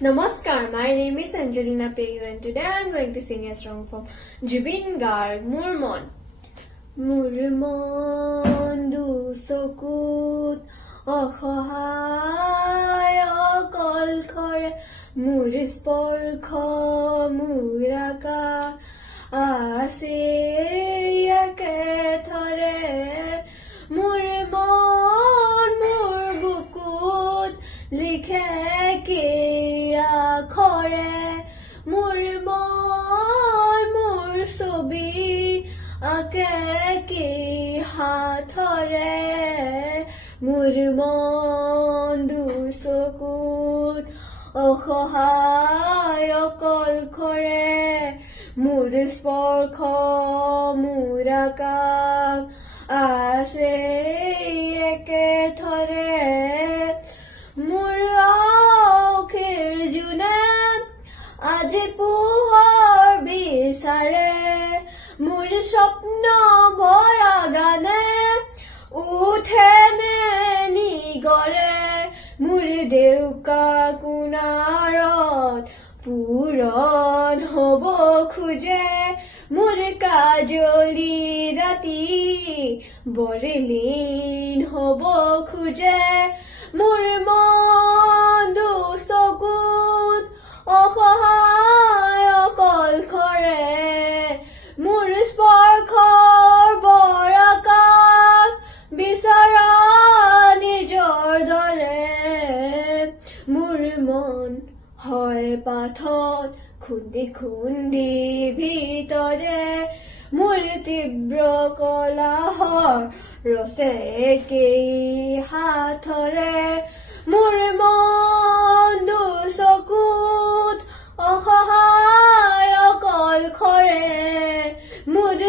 Namaskar, my name is Angelina Peyu and today I am going to sing a song from Jubin Garg, Murmon. Murmon du sokut অসহায় অকল খৰে মোৰ স্পৰ্শ মোৰ আকাশ আছে একেথৰে মোৰ মন মোৰ বুকুত লিখে কি আখৰে মোৰ মন মোৰ ছবি আকে কি হাতৰে মোৰ মন দুচকুত অসহায় অকলশৰে মোৰ স্পৰ্শ মোৰ আকাশ আছে একেথৰে মোৰ আখিৰ জোনে আজি পোহৰ বিচাৰে মোৰ স্বপ্ন ভৰা গানে উঠেনে নিগৰে মোৰ দেউকা কোণাৰত পূৰণ হ'ব খোজে মোৰ কাজলি ৰাতি বৰলীন হ'ব খোজে মোৰ মন দুচকুত অসহায় অকলশৰে মোৰ স্পৰ্শৰ বৰকাশ বিচৰা নিজৰ দৰে মোৰ মন হয় পাথৰ খুন্দি খুন্দি ভিতৰে মোৰ তীব্ৰ কলাহৰ ৰচে কেই হাতৰে মোৰ মন দুচকুত অসহায় অকলশৰে মোৰ